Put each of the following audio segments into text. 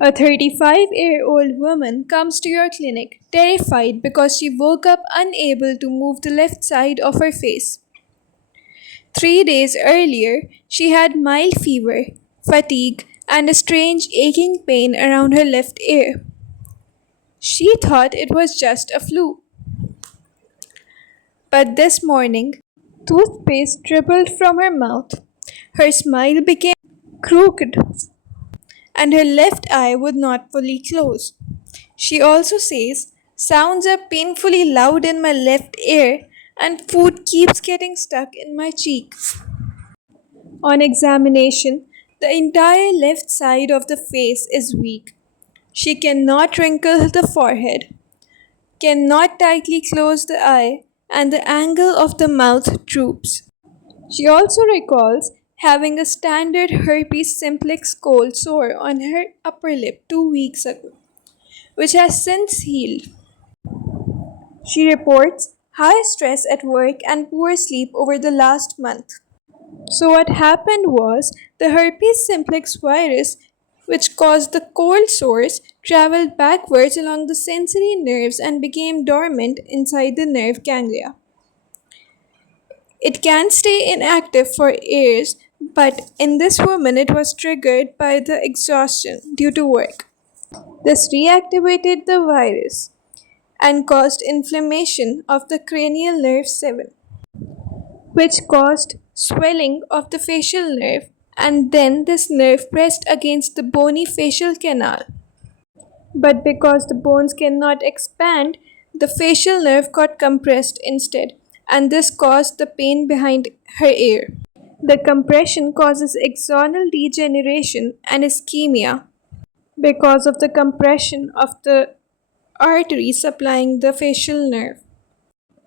A 35-year-old woman comes to your clinic terrified because she woke up unable to move the left side of her face. 3 days earlier, she had mild fever, fatigue, and a strange aching pain around her left ear. She thought it was just a flu. But this morning, toothpaste dribbled from her mouth, her smile became crooked, and her left eye would not fully close. She also says, sounds are painfully loud in my left ear, and food keeps getting stuck in my cheek. On examination, the entire left side of the face is weak. She cannot wrinkle the forehead, cannot tightly close the eye, and the angle of the mouth droops. She also recalls having a standard herpes simplex cold sore on her upper lip 2 weeks ago, which has since healed. She reports high stress at work and poor sleep over the last month. So, what happened was the herpes simplex virus, which caused the cold sores, traveled backwards along the sensory nerves and became dormant inside the nerve ganglia. It can stay inactive for years, but in this woman, it was triggered by the exhaustion due to work. This reactivated the virus and caused inflammation of the cranial nerve 7, which caused swelling of the facial nerve, and then this nerve pressed against the bony facial canal. But because the bones cannot expand, the facial nerve got compressed instead, and this caused the pain behind her ear. The compression causes axonal degeneration and ischemia because of the compression of the artery supplying the facial nerve.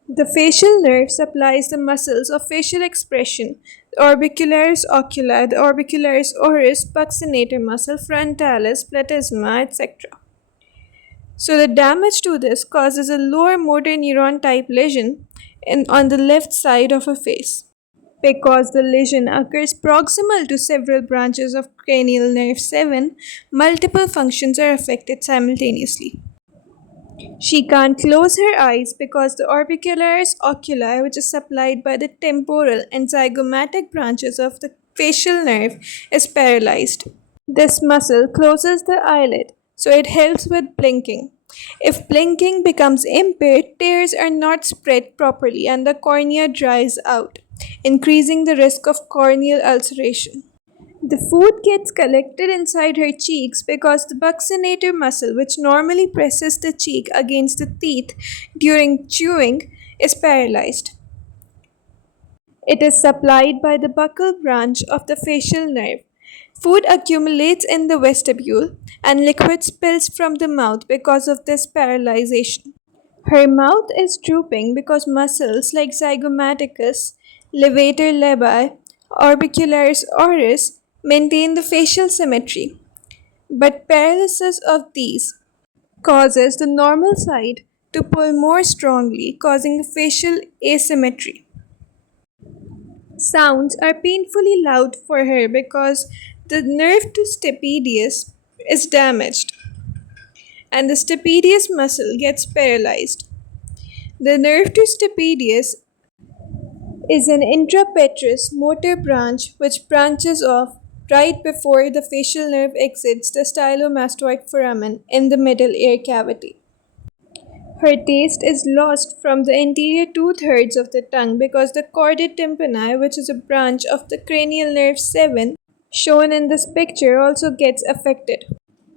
The facial nerve supplies the muscles of facial expression, the orbicularis oculi, the orbicularis oris, buccinator muscle, frontalis, platysma, etc. So the damage to this causes a lower motor neuron type lesion on the left side of a face. Because the lesion occurs proximal to several branches of cranial nerve 7, multiple functions are affected simultaneously. She can't close her eyes because the orbicularis oculi, which is supplied by the temporal and zygomatic branches of the facial nerve, is paralyzed. This muscle closes the eyelid, so it helps with blinking. If blinking becomes impaired, tears are not spread properly and the cornea dries out, increasing the risk of corneal ulceration. The food gets collected inside her cheeks because the buccinator muscle, which normally presses the cheek against the teeth during chewing, is paralyzed. It is supplied by the buccal branch of the facial nerve. Food accumulates in the vestibule and liquid spills from the mouth because of this paralyzation. Her mouth is drooping because muscles like zygomaticus, levator labii, orbicularis oris maintain the facial symmetry. But paralysis of these causes the normal side to pull more strongly, causing a facial asymmetry. Sounds are painfully loud for her because the nerve to stapedius is damaged and the stapedius muscle gets paralyzed. The nerve to stapedius is an intrapetrous motor branch which branches off right before the facial nerve exits the stylomastoid foramen in the middle ear cavity. Her taste is lost from the anterior two-thirds of the tongue because the chordae tympani, which is a branch of the cranial nerve 7, shown in this picture, also gets affected.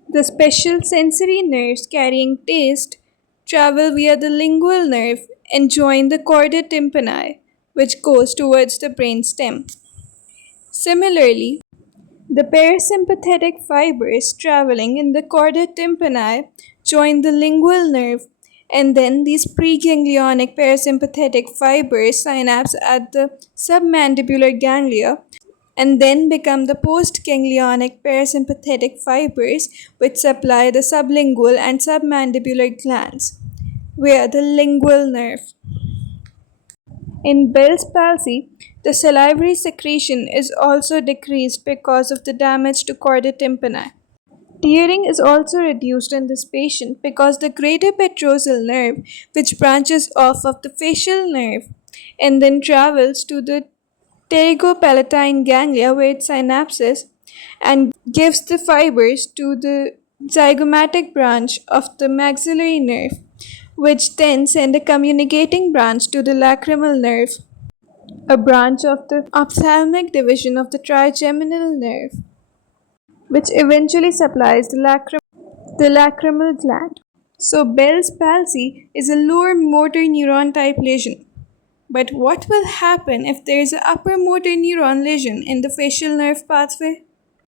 The special sensory nerves carrying taste travel via the lingual nerve and join the chordae tympani, which goes towards the brain stem. Similarly, the parasympathetic fibers traveling in the chordae tympani join the lingual nerve, and then these preganglionic parasympathetic fibers synapse at the submandibular ganglia and then become the postganglionic parasympathetic fibers which supply the sublingual and submandibular glands via the lingual nerve. In Bell's palsy, the salivary secretion is also decreased because of the damage to chordae tympani. Tearing is also reduced in this patient because the greater petrosal nerve, which branches off of the facial nerve and then travels to the pterygopalatine ganglia where it synapses and gives the fibers to the zygomatic branch of the maxillary nerve, which then send a communicating branch to the lacrimal nerve, a branch of the ophthalmic division of the trigeminal nerve, which eventually supplies the lacrimal gland. So, Bell's palsy is a lower motor neuron type lesion. But what will happen if there is an upper motor neuron lesion in the facial nerve pathway?